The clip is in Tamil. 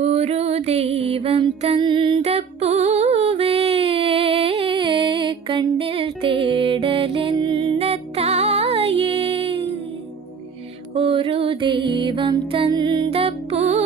ஒரு தெய்வம் தந்த பூவே, கண்ணில் தேடல் என்ன தாயே. ஒரு தெய்வம் தந்த பூ